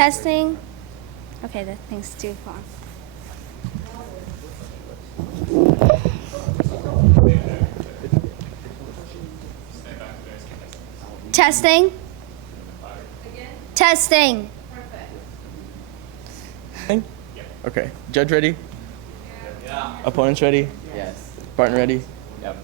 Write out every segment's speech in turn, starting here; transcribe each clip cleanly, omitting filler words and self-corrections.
Testing. Okay, that thing's too far. Testing. Testing. Okay. Judge ready? Yeah. Opponents ready? Yes. Partner ready? Yep.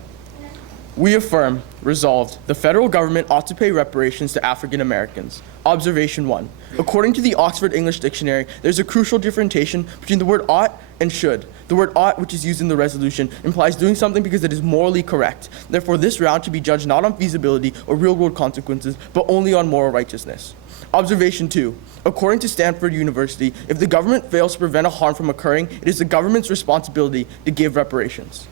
We affirm, resolved, the federal government ought to pay reparations to African Americans. Observation 1. According to the Oxford English Dictionary, there's a crucial differentiation between the word ought and should. The word ought, which is used in the resolution, implies doing something because it is morally correct. Therefore, this round should be judged not on feasibility or real-world consequences, but only on moral righteousness. Observation 2. According to Stanford University, if the government fails to prevent a harm from occurring, it is the government's responsibility to give reparations.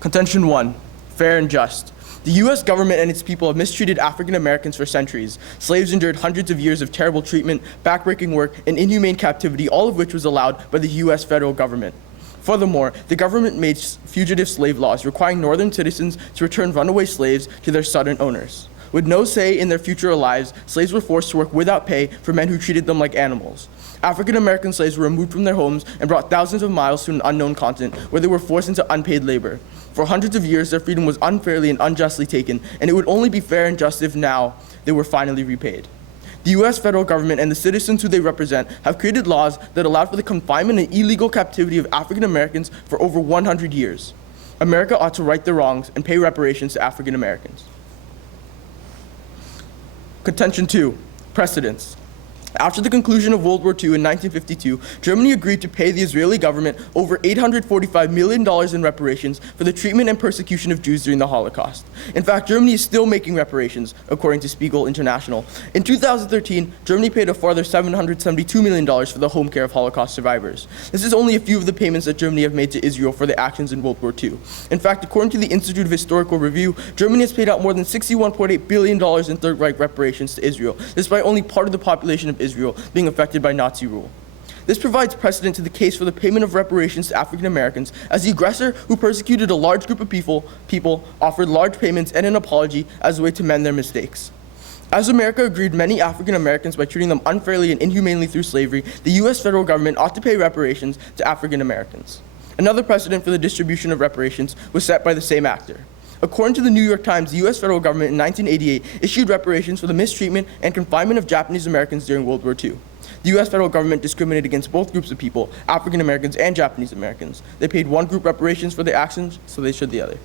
Contention 1. Fair and just. The U.S. government and its people have mistreated African Americans for centuries. Slaves endured hundreds of years of terrible treatment, backbreaking work, and inhumane captivity, all of which was allowed by the U.S. federal government. Furthermore, the government made fugitive slave laws requiring northern citizens to return runaway slaves to their southern owners. With no say in their future lives, slaves were forced to work without pay for men who treated them like animals. African American slaves were removed from their homes and brought thousands of miles to an unknown continent where they were forced into unpaid labor. For hundreds of years, their freedom was unfairly and unjustly taken, and it would only be fair and just if now they were finally repaid. The U.S. federal government and the citizens who they represent have created laws that allowed for the confinement and illegal captivity of African Americans for over 100 years. America ought to right their wrongs and pay reparations to African Americans. Contention 2. Precedents. After the conclusion of World War II in 1952, Germany agreed to pay the Israeli government over $845 million in reparations for the treatment and persecution of Jews during the Holocaust. In fact, Germany is still making reparations, according to Spiegel International. In 2013, Germany paid a further $772 million for the home care of Holocaust survivors. This is only a few of the payments that Germany have made to Israel for the actions in World War II. In fact, according to the Institute of Historical Review, Germany has paid out more than $61.8 billion in Third Reich reparations to Israel, despite only part of the population of Israel being affected by Nazi rule. This provides precedent to the case for the payment of reparations to African Americans, as the aggressor who persecuted a large group of people offered large payments and an apology as a way to mend their mistakes. As America agreed many African Americans by treating them unfairly and inhumanely through slavery, the U.S. federal government ought to pay reparations to African Americans. Another precedent for the distribution of reparations was set by the same actor. According to the New York Times, the U.S. federal government in 1988 issued reparations for the mistreatment and confinement of Japanese Americans during World War II. The U.S. federal government discriminated against both groups of people, African Americans and Japanese Americans. They paid one group reparations for their actions, so they should the other.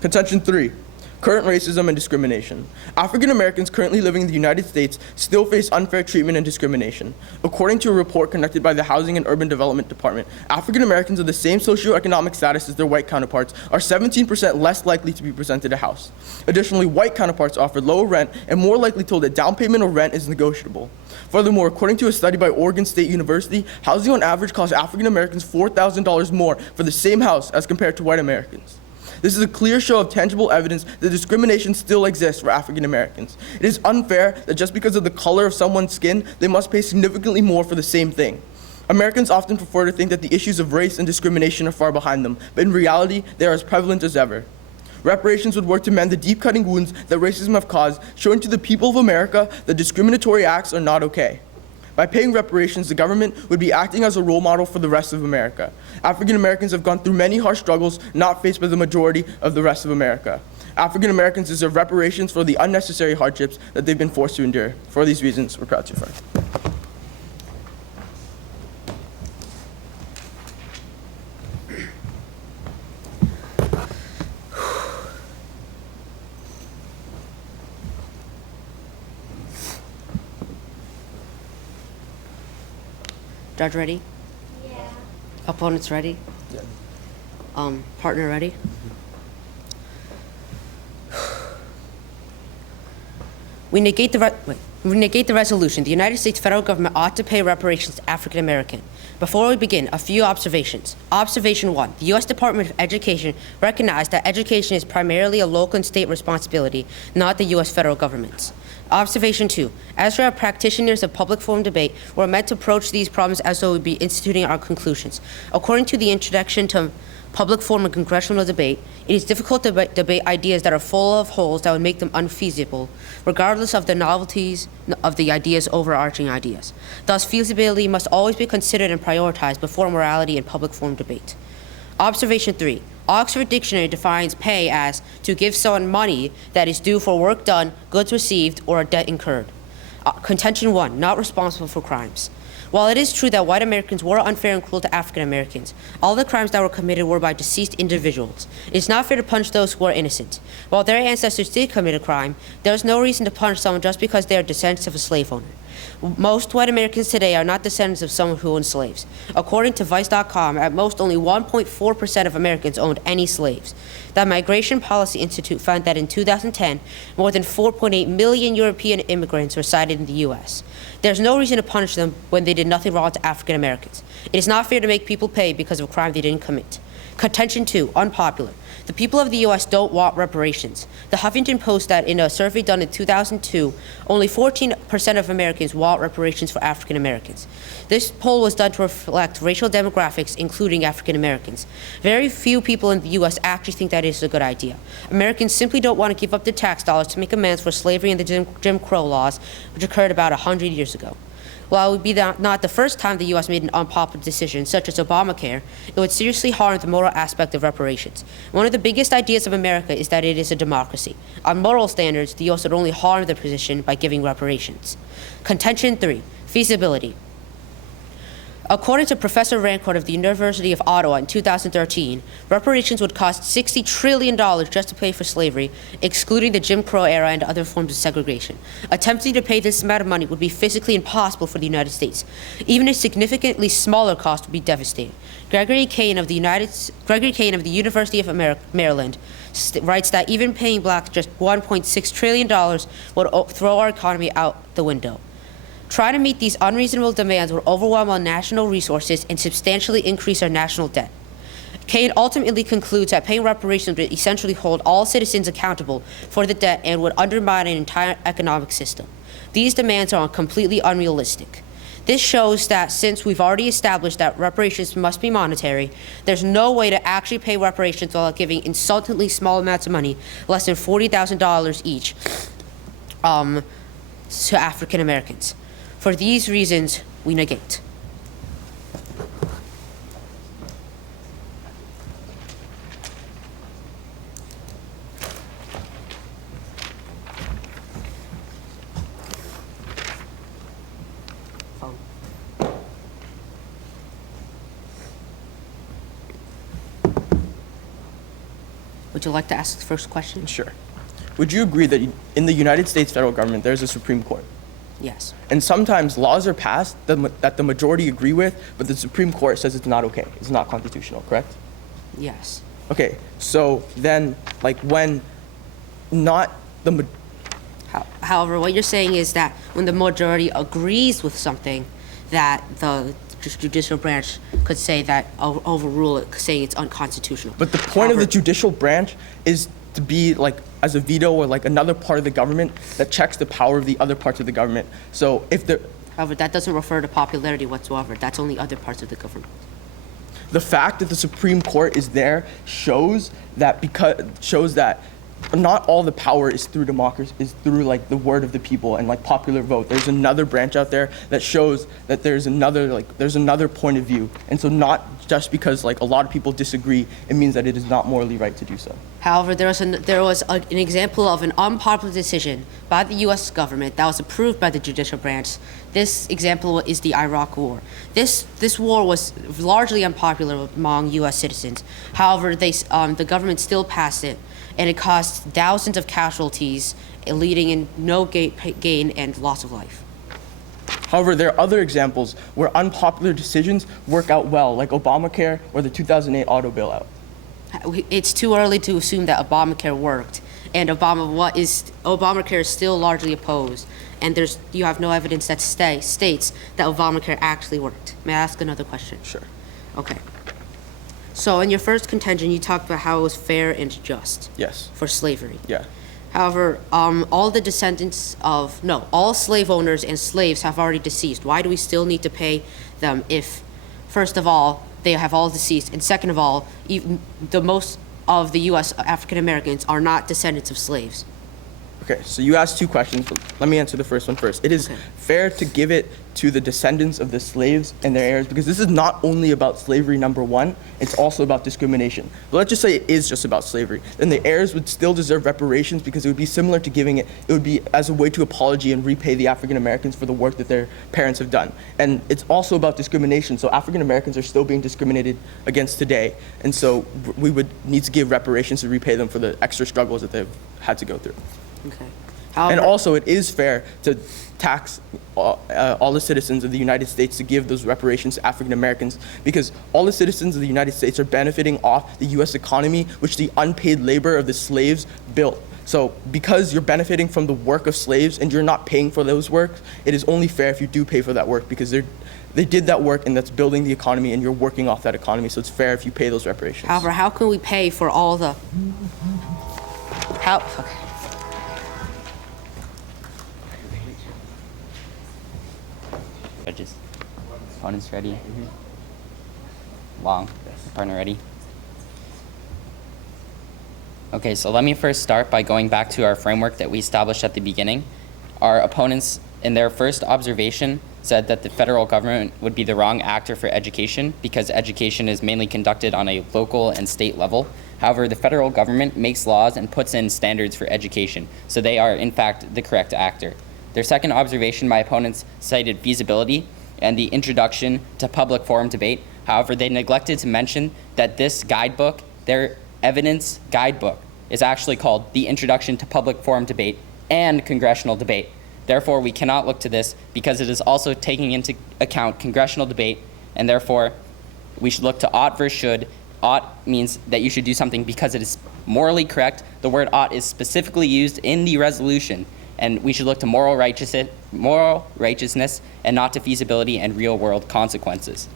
Contention 3. Current racism and discrimination. African Americans currently living in the United States still face unfair treatment and discrimination. According to a report conducted by the Housing and Urban Development Department, African Americans of the same socioeconomic status as their white counterparts are 17% less likely to be presented a house. Additionally, white counterparts offer lower rent and more likely told that down payment or rent is negotiable. Furthermore, according to a study by Oregon State University, housing on average costs African Americans $4,000 more for the same house as compared to white Americans. This is a clear show of tangible evidence that discrimination still exists for African Americans. It is unfair that just because of the color of someone's skin, they must pay significantly more for the same thing. Americans often prefer to think that the issues of race and discrimination are far behind them, but in reality, they are as prevalent as ever. Reparations would work to mend the deep-cutting wounds that racism have caused, showing to the people of America that discriminatory acts are not okay. By paying reparations, the government would be acting as a role model for the rest of America. African Americans have gone through many harsh struggles not faced by the majority of the rest of America. African Americans deserve reparations for the unnecessary hardships that they've been forced to endure. For these reasons, we're proud to affirm. Judge ready? Yeah. Opponents ready? Yeah. Partner ready? We negate the resolution. The United States federal government ought to pay reparations to African American. Before we begin, a few observations. Observation 1. The U.S. Department of Education recognized that education is primarily a local and state responsibility, not the U.S. federal government's. Observation 2. As we are practitioners of public forum debate, we're meant to approach these problems as though we'd be instituting our conclusions. According to the introduction to public forum and congressional debate, it is difficult to debate ideas that are full of holes that would make them unfeasible, regardless of the novelties of the ideas' overarching ideas. Thus, feasibility must always be considered and prioritized before morality in public forum debate. Observation 3. Oxford Dictionary defines pay as to give someone money that is due for work done, goods received, or a debt incurred. Contention 1. Not responsible for crimes. While it is true that white Americans were unfair and cruel to African Americans, all the crimes that were committed were by deceased individuals. It is not fair to punish those who are innocent. While their ancestors did commit a crime, there is no reason to punish someone just because they are descendants of a slave owner. Most white Americans today are not descendants of someone who owned slaves. According to Vice.com, at most only 1.4% of Americans owned any slaves. The Migration Policy Institute found that in 2010, more than 4.8 million European immigrants resided in the U.S. There's no reason to punish them when they did nothing wrong to African Americans. It is not fair to make people pay because of a crime they didn't commit. Contention 2, unpopular. The people of the U.S. don't want reparations. The Huffington Post that in a survey done in 2002, only 14% of Americans want reparations for African Americans. This poll was done to reflect racial demographics, including African Americans. Very few people in the U.S. actually think that is a good idea. Americans simply don't want to give up their tax dollars to make amends for slavery and the Jim Crow laws, which occurred about 100 years ago. While it would be not the first time the U.S. made an unpopular decision, such as Obamacare, it would seriously harm the moral aspect of reparations. One of the biggest ideas of America is that it is a democracy. On moral standards, the U.S. would only harm the position by giving reparations. Contention 3, feasibility. According to Professor Rancourt of the University of Ottawa in 2013, reparations would cost $60 trillion just to pay for slavery, excluding the Jim Crow era and other forms of segregation. Attempting to pay this amount of money would be physically impossible for the United States. Even a significantly smaller cost would be devastating. Gregory Kane of the University of Maryland writes that even paying blacks just $1.6 trillion would throw our economy out the window. Trying to meet these unreasonable demands would overwhelm our national resources and substantially increase our national debt. Kane ultimately concludes that paying reparations would essentially hold all citizens accountable for the debt and would undermine an entire economic system. These demands are completely unrealistic. This shows that since we've already established that reparations must be monetary, there's no way to actually pay reparations while giving insultingly small amounts of money, less than $40,000 each, to African Americans. For these reasons, we negate. Would you like to ask the first question? Sure. Would you agree that in the United States federal government, there's a Supreme Court? Yes. And sometimes laws are passed that the majority agree with, but the Supreme Court says it's not okay. It's not constitutional, correct? Yes. Okay, so then, like, when not the However, what you're saying is that when the majority agrees with something, that the judicial branch could say that, overrule it, saying it's unconstitutional. But the point of the judicial branch is to be like as a veto or like another part of the government that checks the power of the other parts of the government. So if the However, that doesn't refer to popularity whatsoever. That's only other parts of the government. the fact that the Supreme Court is there shows that not all the power is through democracy, is through like the word of the people and like popular vote. There's another branch out there that shows that there's another point of view. And so not just because like a lot of people disagree, it means that it is not morally right to do so. However, there was an example of an unpopular decision by the U.S. government that was approved by the judicial branch. This example is the Iraq War. This war was largely unpopular among U.S. citizens. However, the government still passed it, and it caused thousands of casualties, leading in no gain and loss of life. However, there are other examples where unpopular decisions work out well, like Obamacare or the 2008 auto bailout. It's too early to assume that Obamacare worked, and Obamacare is still largely opposed, and you have no evidence that states that Obamacare actually worked. May I ask another question? Sure. Okay. So in your first contention, you talked about how it was fair and just. Yes. For slavery. Yeah. However, all slave owners and slaves have already deceased. Why do we still need to pay them if, first of all, they have all deceased, and second of all, even the most of the U.S. African Americans are not descendants of slaves? Okay, so you asked two questions, but let me answer the first one first. It is fair to give it to the descendants of the slaves and their heirs, because this is not only about slavery, number one, it's also about discrimination. But let's just say it is just about slavery. Then the heirs would still deserve reparations, because it would be similar to giving it would be as a way to apology and repay the African Americans for the work that their parents have done. And it's also about discrimination, so African Americans are still being discriminated against today, and so we would need to give reparations to repay them for the extra struggles that they've had to go through. Okay. And also, it is fair to tax all the citizens of the United States to give those reparations to African Americans, because all the citizens of the United States are benefiting off the U.S. economy, which the unpaid labor of the slaves built. So because you're benefiting from the work of slaves and you're not paying for those works, it is only fair if you do pay for that work, because they did that work and that's building the economy and you're working off that economy. So it's fair if you pay those reparations. However, how can we pay for all the... Okay. Judges. Opponents ready? Long. Partner ready? Okay, so let me first start by going back to our framework that we established at the beginning. Our opponents, in their first observation, said that the federal government would be the wrong actor for education because education is mainly conducted on a local and state level. However, the federal government makes laws and puts in standards for education, so they are, in fact, the correct actor. Their second observation, my opponents cited feasibility and the introduction to public forum debate. However, they neglected to mention that this guidebook, their evidence guidebook, is actually called the Introduction to Public Forum Debate and Congressional Debate. Therefore, we cannot look to this because it is also taking into account congressional debate, and therefore, we should look to ought versus should. Ought means that you should do something because it is morally correct. The word ought is specifically used in the resolution, and we should look to moral righteousness and not to feasibility and real-world consequences.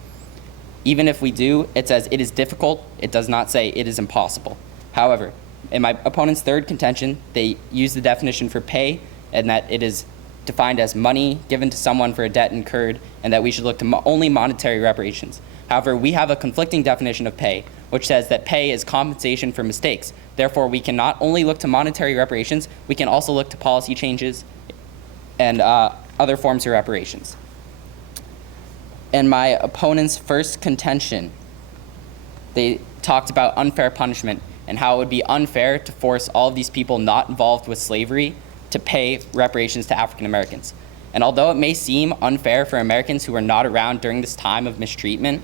Even if we do, it says it is difficult. It does not say it is impossible. However, in my opponent's third contention, they use the definition for pay, and that it is defined as money given to someone for a debt incurred, and that we should look to only monetary reparations. However, we have a conflicting definition of pay, which says that pay is compensation for mistakes. Therefore, we can not only look to monetary reparations, we can also look to policy changes and other forms of reparations. In my opponent's first contention, they talked about unfair punishment and how it would be unfair to force all of these people not involved with slavery to pay reparations to African Americans. And although it may seem unfair for Americans who were not around during this time of mistreatment,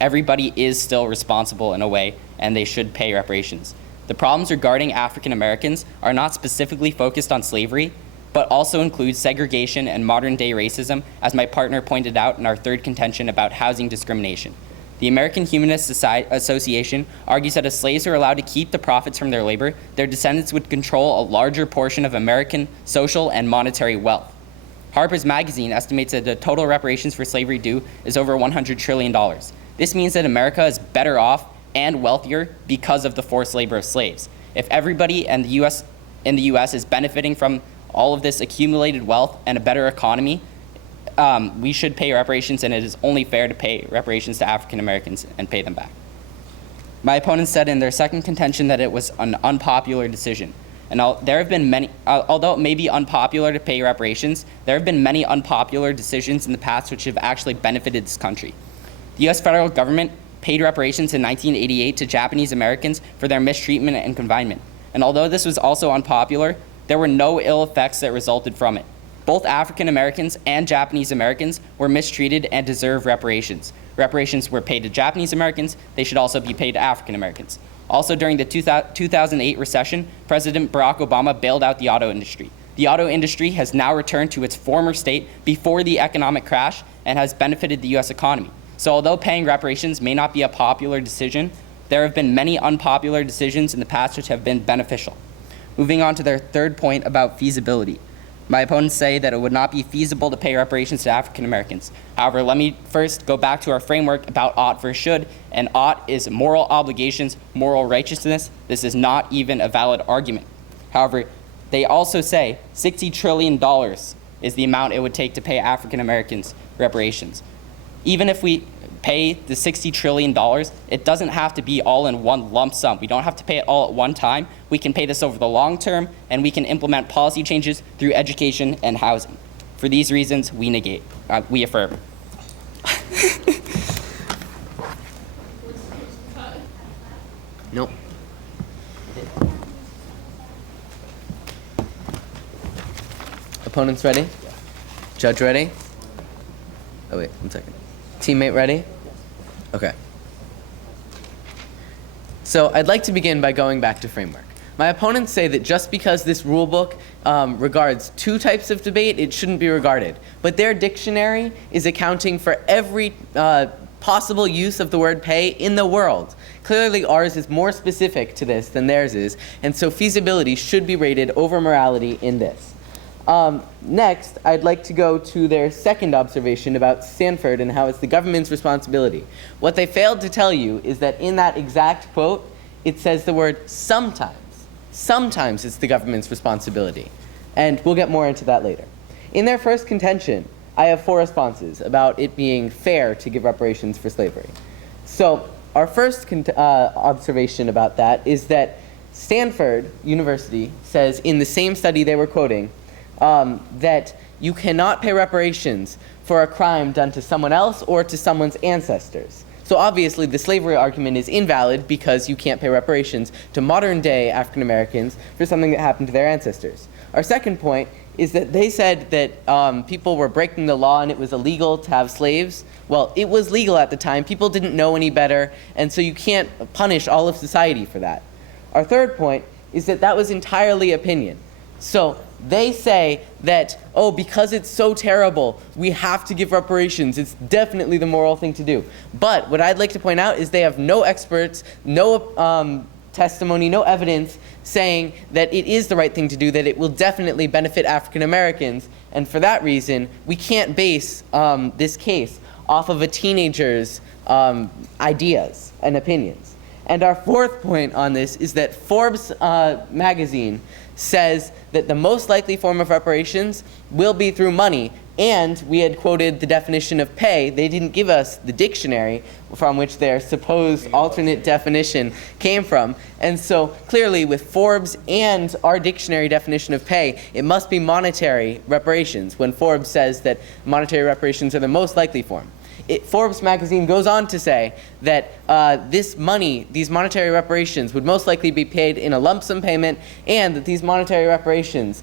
everybody is still responsible in a way, and they should pay reparations. The problems regarding African Americans are not specifically focused on slavery, but also include segregation and modern-day racism, as my partner pointed out in our third contention about housing discrimination. The American Humanist Association argues that if slaves are allowed to keep the profits from their labor, their descendants would control a larger portion of American social and monetary wealth. Harper's Magazine estimates that the total reparations for slavery due is over $100 trillion. This means that America is better off and wealthier because of the forced labor of slaves. If everybody in the U.S. is benefiting from all of this accumulated wealth and a better economy, we should pay reparations, and it is only fair to pay reparations to African Americans and pay them back. My opponents said in their second contention that it was an unpopular decision. And there have been many, although it may be unpopular to pay reparations, there have been many unpopular decisions in the past which have actually benefited this country. The U.S. federal government paid reparations in 1988 to Japanese Americans for their mistreatment and confinement. And although this was also unpopular, there were no ill effects that resulted from it. Both African Americans and Japanese Americans were mistreated and deserve reparations. Reparations were paid to Japanese Americans. They should also be paid to African Americans. Also, during the 2008 recession, President Barack Obama bailed out the auto industry. The auto industry has now returned to its former state before the economic crash and has benefited the U.S. economy. So although paying reparations may not be a popular decision, there have been many unpopular decisions in the past which have been beneficial. Moving on to their third point about feasibility. My opponents say that it would not be feasible to pay reparations to African Americans. However, let me first go back to our framework about ought versus should, and ought is moral obligations, moral righteousness. This is not even a valid argument. However, they also say $60 trillion is the amount it would take to pay African Americans reparations. Even if we pay the $60 trillion, it doesn't have to be all in one lump sum. We don't have to pay it all at one time. We can pay this over the long term, and we can implement policy changes through education and housing. For these reasons, we affirm. Nope. Opponents ready? Judge ready? Oh wait, 1 second. Teammate ready? Okay. So I'd like to begin by going back to framework. My opponents say that just because this rule book regards 2 types of debate, it shouldn't be regarded. But their dictionary is accounting for every possible use of the word pay in the world. Clearly ours is more specific to this than theirs is, and so feasibility should be rated over morality in this. Next, I'd like to go to their second observation about Stanford and how it's the government's responsibility. What they failed to tell you is that in that exact quote, it says the word sometimes. Sometimes it's the government's responsibility. And we'll get more into that later. In their first contention, I have 4 responses about it being fair to give reparations for slavery. So our first observation about that is that Stanford University says in the same study they were quoting that you cannot pay reparations for a crime done to someone else or to someone's ancestors. So obviously the slavery argument is invalid because you can't pay reparations to modern day African Americans for something that happened to their ancestors. Our second point is that they said that people were breaking the law and it was illegal to have slaves. Well, it was legal at the time. People didn't know any better, and so you can't punish all of society for that. Our third point is that that was entirely opinion. So they say that, oh, because it's so terrible, we have to give reparations. It's definitely the moral thing to do. But what I'd like to point out is they have no experts, no testimony, no evidence saying that it is the right thing to do, that it will definitely benefit African Americans. And for that reason, we can't base this case off of a teenager's ideas and opinions. And our fourth point on this is that Forbes magazine says that the most likely form of reparations will be through money, and we had quoted the definition of pay. They didn't give us the dictionary from which their supposed alternate definition came from. And so clearly with Forbes and our dictionary definition of pay, it must be monetary reparations when Forbes says that monetary reparations are the most likely form. Forbes magazine goes on to say that this money, these monetary reparations, would most likely be paid in a lump sum payment, and that these monetary reparations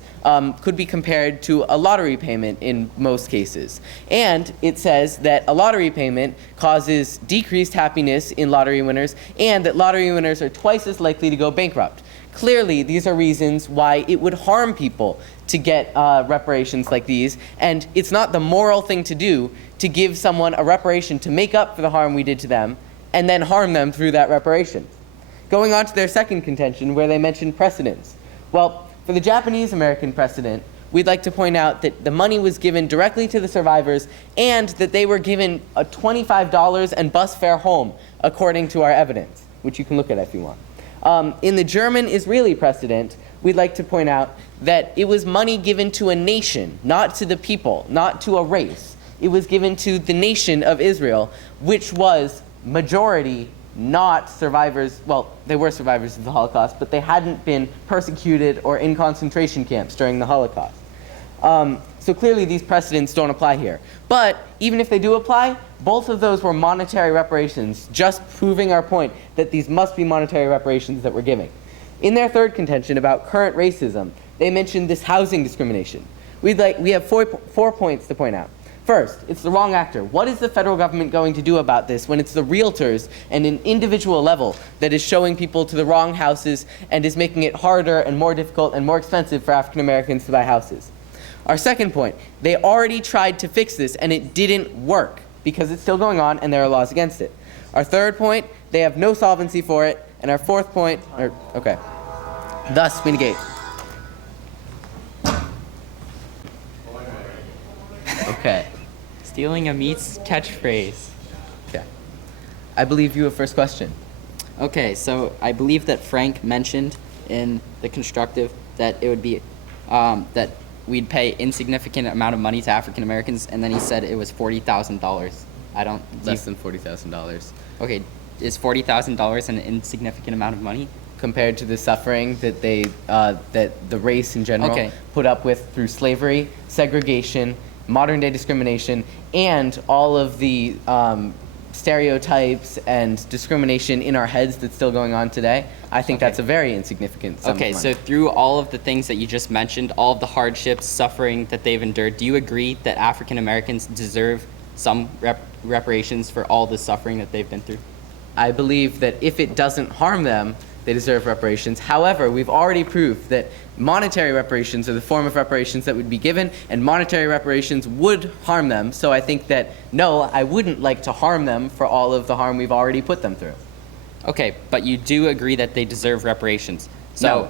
could be compared to a lottery payment in most cases. And it says that a lottery payment causes decreased happiness in lottery winners, and that lottery winners are twice as likely to go bankrupt. Clearly, these are reasons why it would harm people to get reparations like these, and it's not the moral thing to do to give someone a reparation to make up for the harm we did to them, and then harm them through that reparation. Going on to their second contention, where they mentioned precedents. Well, for the Japanese American precedent, we'd like to point out that the money was given directly to the survivors, and that they were given a $25 and bus fare home, according to our evidence, which you can look at if you want. In the German-Israeli precedent, we'd like to point out that it was money given to a nation, not to the people, not to a race. It was given to the nation of Israel, which was majority not survivors. Well, they were survivors of the Holocaust, but they hadn't been persecuted or in concentration camps during the Holocaust. So clearly these precedents don't apply here. But even if they do apply, both of those were monetary reparations, just proving our point that these must be monetary reparations that we're giving. In their third contention about current racism, they mentioned this housing discrimination. We have four points to point out. First, it's the wrong actor. What is the federal government going to do about this when it's the realtors and an individual level that is showing people to the wrong houses and is making it harder and more difficult and more expensive for African Americans to buy houses? Our second point, they already tried to fix this and it didn't work because it's still going on and there are laws against it. Our third point, they have no solvency for it. And our fourth point, thus we negate. Okay. Stealing a meat's catchphrase. Okay. I believe you have first question. Okay, so I believe that Frank mentioned in the constructive that it would be that we'd pay insignificant amount of money to African Americans, and then he said it was $40,000. I don't. Less than $40,000 Okay, is $40,000 an insignificant amount of money? compared to the suffering that that the race in general Okay. put up with through slavery, segregation, modern day discrimination, and all of the stereotypes and discrimination in our heads that's still going on today. I think Okay. that's a very insignificant sum Okay, of so money. through all of the things that you just mentioned, all of the hardships, suffering that they've endured, do you agree that African Americans deserve some reparations for all the suffering that they've been through? I believe that if it doesn't harm them, they deserve reparations. However, we've already proved that monetary reparations are the form of reparations that would be given, and monetary reparations would harm them. So I think that, no, I wouldn't like to harm them for all of the harm we've already put them through. Okay, but you do agree that they deserve reparations. So No.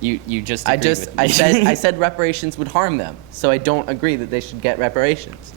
you just agreed with me. I said reparations would harm them, so I don't agree that they should get reparations.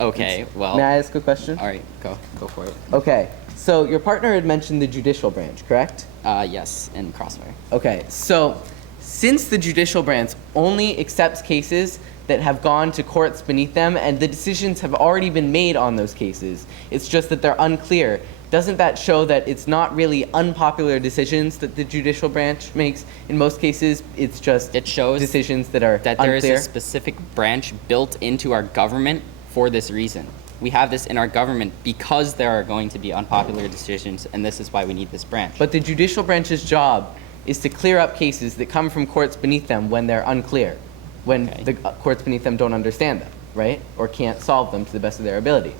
Okay, well. May I ask a question? All right, go for it. Okay, so your partner had mentioned the judicial branch, correct? Yes, in Crossfire. Okay, so since the judicial branch only accepts cases that have gone to courts beneath them and the decisions have already been made on those cases, it's just that they're unclear. Doesn't that show that it's not really unpopular decisions that the judicial branch makes? In most cases, it's just It shows decisions that are that there is unclear. a specific branch built into our government for this reason. We have this in our government because there are going to be unpopular decisions, and this is why we need this branch. But the judicial branch's job is to clear up cases that come from courts beneath them when they're unclear, when Okay. the courts beneath them don't understand them, right? Or can't solve them to the best of their ability.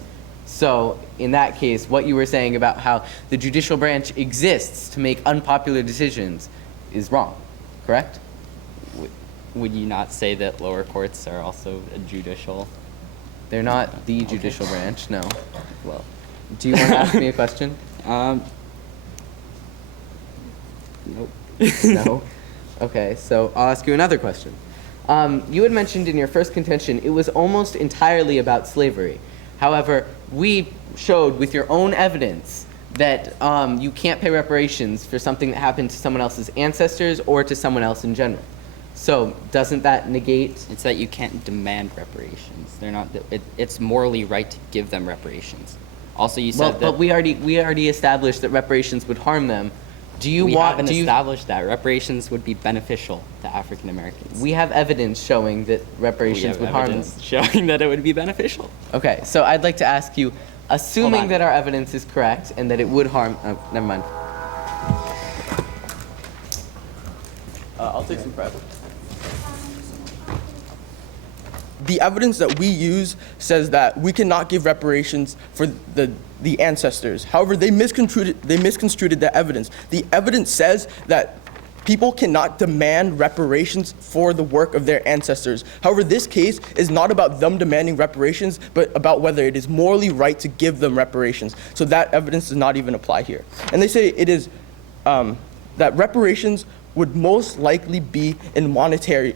So in that case, what you were saying about how the judicial branch exists to make unpopular decisions is wrong, correct? Would you not say that lower courts are also a judicial? They're not the judicial branch, no. Well, Do you want to ask me a question? nope. No? Okay, so I'll ask you another question. You had mentioned in your first contention it was almost entirely about slavery. However, we showed with your own evidence that you can't pay reparations for something that happened to someone else's ancestors or to someone else in general. So doesn't that negate? It's that you can't demand reparations. They're not. It's morally right to give them reparations. Also, you Well, said but that we already established that reparations would harm them. Do you we want? haven't Do you? established that reparations would be beneficial to African Americans. We have evidence showing that We reparations have would harm them. evidence showing that it would be beneficial. Okay, so I'd like to ask you, assuming on. that our evidence is correct and that it would harm, never mind. I'll take some prep. The evidence that we use says that we cannot give reparations for the ancestors. However, they misconstrued the evidence. The evidence says that people cannot demand reparations for the work of their ancestors. However, this case is not about them demanding reparations, but about whether it is morally right to give them reparations. So that evidence does not even apply here. And they say it is that reparations would most likely be monetary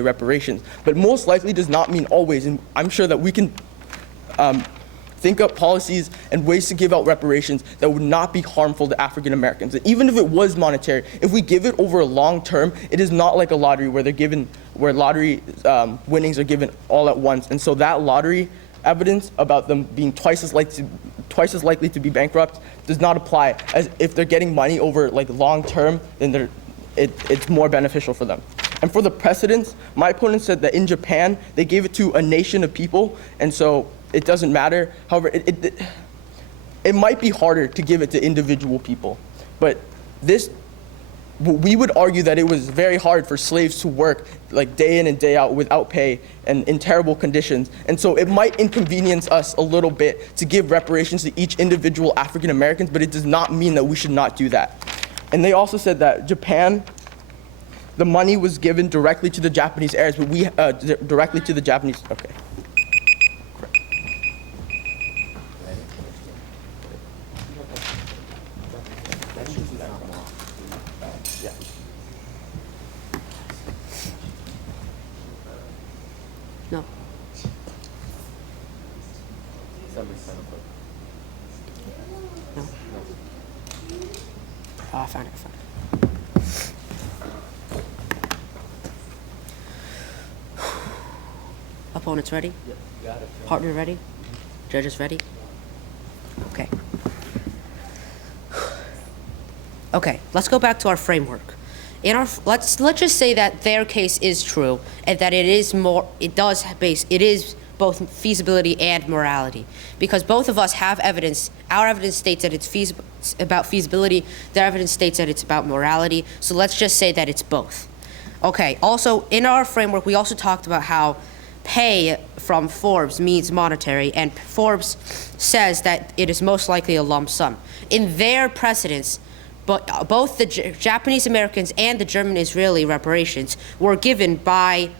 reparations. But most likely does not mean always. And I'm sure that we can think up policies and ways to give out reparations that would not be harmful to African Americans. And even if it was monetary, if we give it over a long term, it is not like a lottery where lottery winnings are given all at once. And so that lottery evidence about them being twice as likely to be bankrupt does not apply. As if they're getting money over like long term, then it's more beneficial for them. And for the precedents, my opponent said that in Japan they gave it to a nation of people, and so it doesn't matter. However, it might be harder to give it to individual people, but we would argue that it was very hard for slaves to work like day in and day out without pay and in terrible conditions. And so it might inconvenience us a little bit to give reparations to each individual African Americans, but it does not mean that we should not do that. And they also said that Japan, the money was given directly to the Japanese heirs, but we directly to the Japanese. Okay. No. No. Oh, I found it. opponents ready? Yes, got it. Partner ready? Judges ready? Okay. Okay, let's go back to our framework. Let's just say that their case is true and that it is both feasibility and morality, because both of us have evidence. Our evidence states that it's about feasibility. Their evidence states that it's about morality. So let's just say that it's both. Okay. Also, in our framework, we also talked about how pay from Forbes means monetary, and Forbes says that it is most likely a lump sum. In their precedents, but both the Japanese Americans and the German Israeli reparations were given by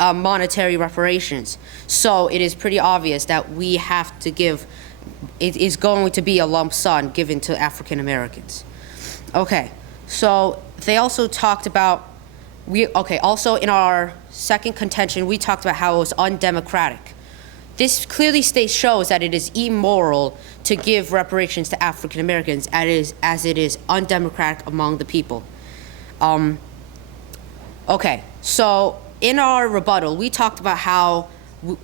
monetary reparations. So it is pretty obvious that we have to give, it is going to be a lump sum given to African Americans. Okay, so they also talked about, also in our second contention, we talked about how it was undemocratic. This clearly shows that it is immoral to give reparations to African Americans as it is undemocratic among the people. Okay, so in our rebuttal, we talked about how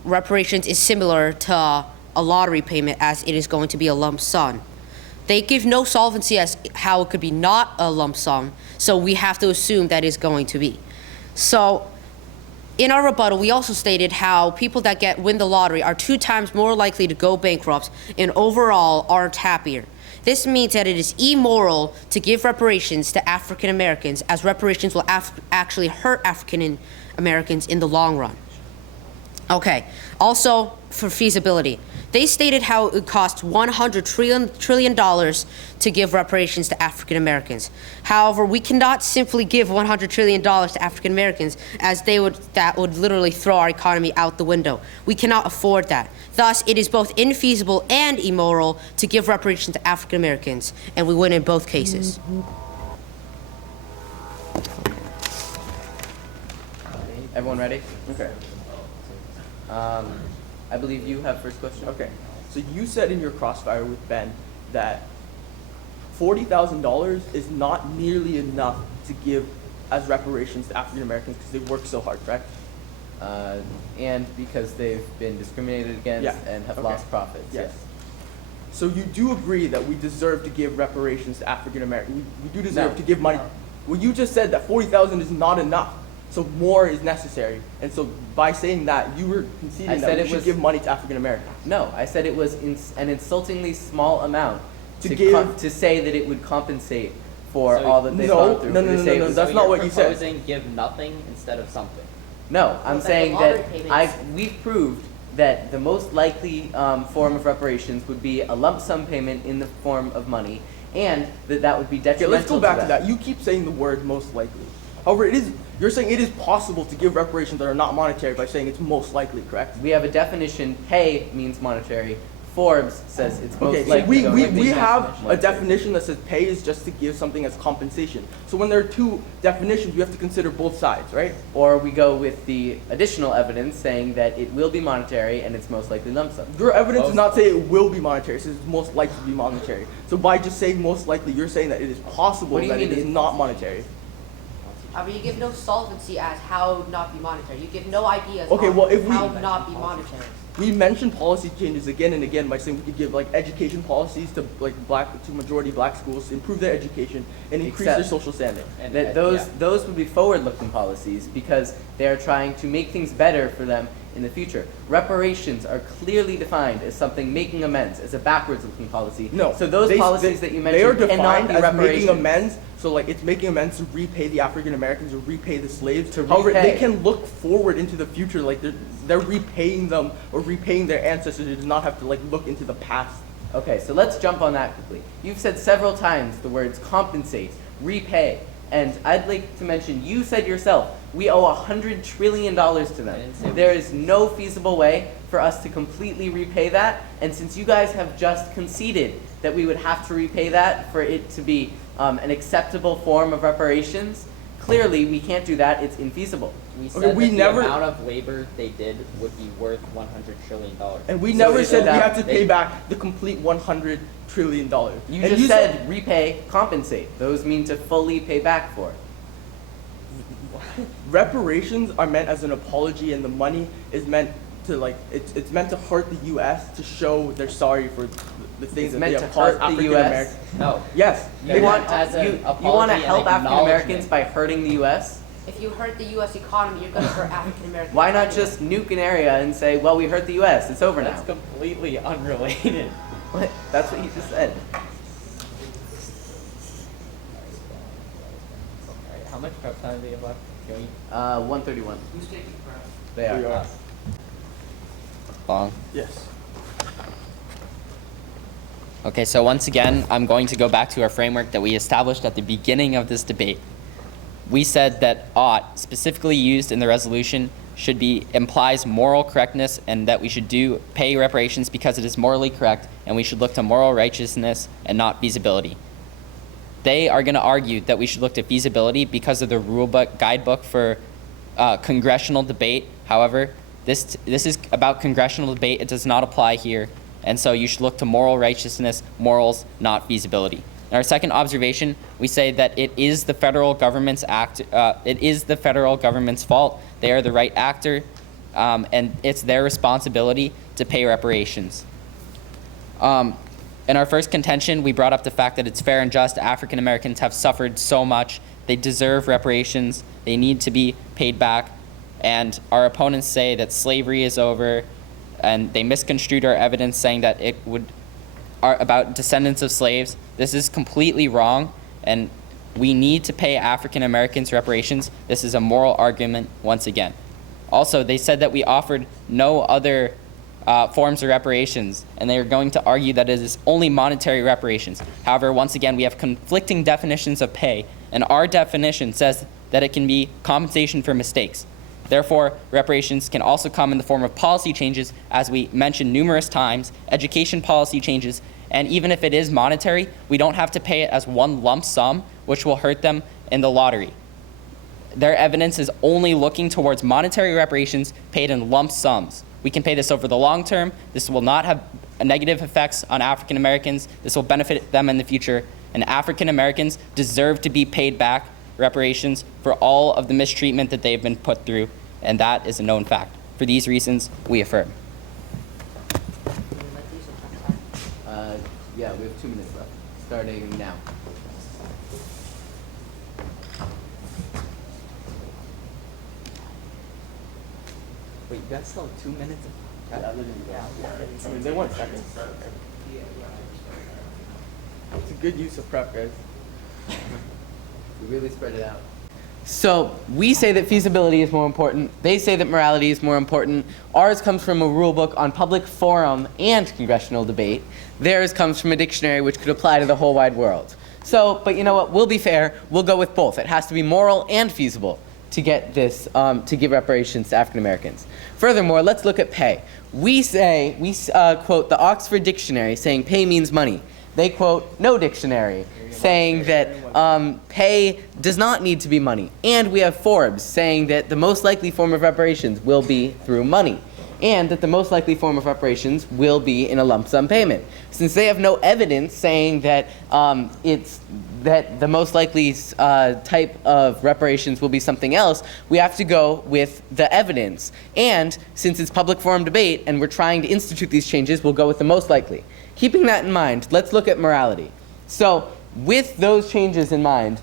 reparations is similar to a lottery payment as it is going to be a lump sum. They give no solvency as how it could be not a lump sum, so we have to assume that it's going to be. So in our rebuttal, we also stated how people that win the lottery are 2 times more likely to go bankrupt and overall aren't happier. This means that it is immoral to give reparations to African Americans, as reparations will actually hurt African Americans in the long run. Okay, also for feasibility. They stated how it would cost $100 trillion to give reparations to African Americans. However, we cannot simply give $100 trillion to African Americans, as that would literally throw our economy out the window. We cannot afford that. Thus, it is both infeasible and immoral to give reparations to African Americans, and we win in both cases. Everyone ready? Okay. I believe you have first question. Okay. So you said in your crossfire with Ben that $40,000 is not nearly enough to give as reparations to African Americans because they work so hard, correct? And because they've been discriminated against and have lost profits. Yes. So you do agree that we deserve to give reparations to African Americans? We do deserve to give money. Well, you just said that $40,000 is not enough. So more is necessary. And so by saying that, you were conceding that we should give money to African Americans. No, I said it was an insultingly small amount to say that it would compensate for all that they've gone through. No, that's not what you said. You're proposing give nothing instead of something. No, I'm saying that we've proved that the most likely form of reparations would be a lump sum payment in the form of money, and that would be detrimental. Okay, let's go back to that. You keep saying the word most likely. However, you're saying it is possible to give reparations that are not monetary by saying it's most likely, correct? We have a definition. Pay means monetary. Forbes says it's most Okay, so likely. we have a definition that says pay is just to give something as compensation. So when there are 2 definitions, we have to consider both sides, right? Or we go with the additional evidence saying that it will be monetary and it's most likely lump sum. Your evidence does not say it will be monetary. It says it's most likely to be monetary. So by just saying most likely, you're saying that it is possible that it is not monetary. I mean, you give no solvency as how it would not be monetary. You give no ideas Okay, on well, if how it would not be monetary. We mentioned policy changes again and again by saying we could give like education policies to majority black schools, improve their education, and increase their social standing. And that those would be forward-looking policies because they are trying to make things better for them in the future. Reparations are clearly defined as something making amends, as a backwards-looking policy. No. So those policies that you mentioned they are cannot defined be as reparations. making amends. So like it's making amends to repay the African Americans or repay the slaves. To However, repay. they can look forward into the future, like they're repaying them or repaying their ancestors. They do not have to like look into the past. Okay, so let's jump on that quickly. You've said several times the words compensate, repay, and I'd like to mention, you said yourself, we owe $100 trillion to them. There is no feasible way for us to completely repay that, and since you guys have just conceded that we would have to repay that for it to be an acceptable form of reparations, clearly we can't do that, it's infeasible. We said Okay, the amount of labor they did would be worth $100 trillion. And we So never is said we that- have to pay back the complete $100 trillion. You And just said repay, compensate. Those mean to fully pay back for. reparations are meant as an apology, and the money is meant to it's meant to hurt the U.S. to show they're sorry for the things It's that they meant have to hurt caused the African US? Americans. No. Yes. You want as an you want to apology and help African Americans acknowledgement. by hurting the U.S.? If you hurt the U.S. economy, you're going to hurt African Americans. Why not just nuke an area and say, well, we hurt the U.S. It's over That's now? completely unrelated. What? That's what he just said. Alright, how much prep time do you have left? Joey? 131. They We are. are. Long. Yes. Okay, so once again, I'm going to go back to our framework that we established at the beginning of this debate. We said that ought, specifically used in the resolution, implies moral correctness, and that we should pay reparations because it is morally correct, and we should look to moral righteousness and not feasibility. They are going to argue that we should look to feasibility because of the rulebook guidebook for congressional debate. However, this is about congressional debate. It does not apply here, and so you should look to moral righteousness, morals, not feasibility. In our second observation, we say that it is the federal government's it is the federal government's fault. They are the right actor, and it's their responsibility to pay reparations. In our first contention, we brought up the fact that it's fair and just. African Americans have suffered so much. They deserve reparations. They need to be paid back. And our opponents say that slavery is over, and they misconstrued our evidence saying that it are about descendants of slaves. This is completely wrong, and we need to pay African Americans reparations. This is a moral argument once again. Also, they said that we offered no other forms of reparations, and they are going to argue that it is only monetary reparations. However, once again, we have conflicting definitions of pay, and our definition says that it can be compensation for mistakes. Therefore, reparations can also come in the form of policy changes, as we mentioned numerous times, education policy changes, and even if it is monetary, we don't have to pay it as one lump sum, which will hurt them in the lottery. Their evidence is only looking towards monetary reparations paid in lump sums. We can pay this over the long term. This will not have negative effects on African Americans. This will benefit them in the future, and African Americans deserve to be paid back reparations for all of the mistreatment that they've been put through, and that is a known fact. For these reasons, we affirm. Yeah, we have 2 minutes left, starting now. Wait, you guys still have 2 minutes? I mean, they want seconds. It's a good use of prep, guys. We really spread it out. So we say that feasibility is more important. They say that morality is more important. Ours comes from a rule book on public forum and congressional debate. Theirs comes from a dictionary which could apply to the whole wide world. So, but you know what? We'll be fair. We'll go with both. It has to be moral and feasible to get this, to give reparations to African Americans. Furthermore, let's look at pay. We quote the Oxford Dictionary saying pay means money. They quote no dictionary saying that pay does not need to be money. And we have Forbes saying that the most likely form of reparations will be through money, and that the most likely form of reparations will be in a lump sum payment. Since they have no evidence saying that that the most likely type of reparations will be something else, we have to go with the evidence. And since it's public forum debate and we're trying to institute these changes, we'll go with the most likely. Keeping that in mind, let's look at morality. So with those changes in mind,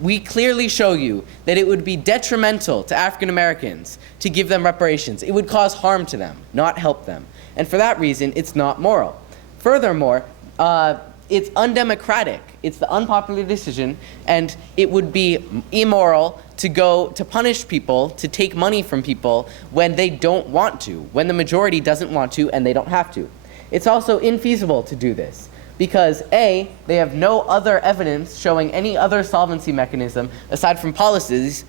we clearly show you that it would be detrimental to African Americans to give them reparations. It would cause harm to them, not help them. And for that reason, it's not moral. Furthermore, it's undemocratic. It's the unpopular decision, and it would be immoral to go to punish people, to take money from people when they don't want to, when the majority doesn't want to and they don't have to. It's also infeasible to do this because A, they have no other evidence showing any other solvency mechanism aside from policies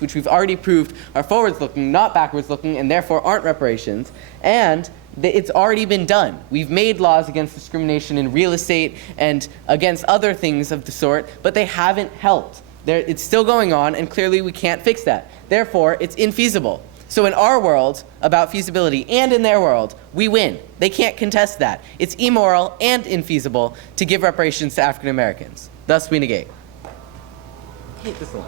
which we've already proved are forwards-looking, not backwards-looking, and therefore aren't reparations, and it's already been done. We've made laws against discrimination in real estate and against other things of the sort, but they haven't helped. It's still going on, and clearly we can't fix that. Therefore, it's infeasible. So in our world, about feasibility, and in their world, we win. They can't contest that. It's immoral and infeasible to give reparations to African Americans. Thus, we negate. Hate this one.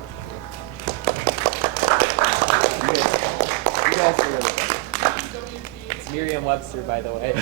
guys are really good. Merriam-Webster, by the way.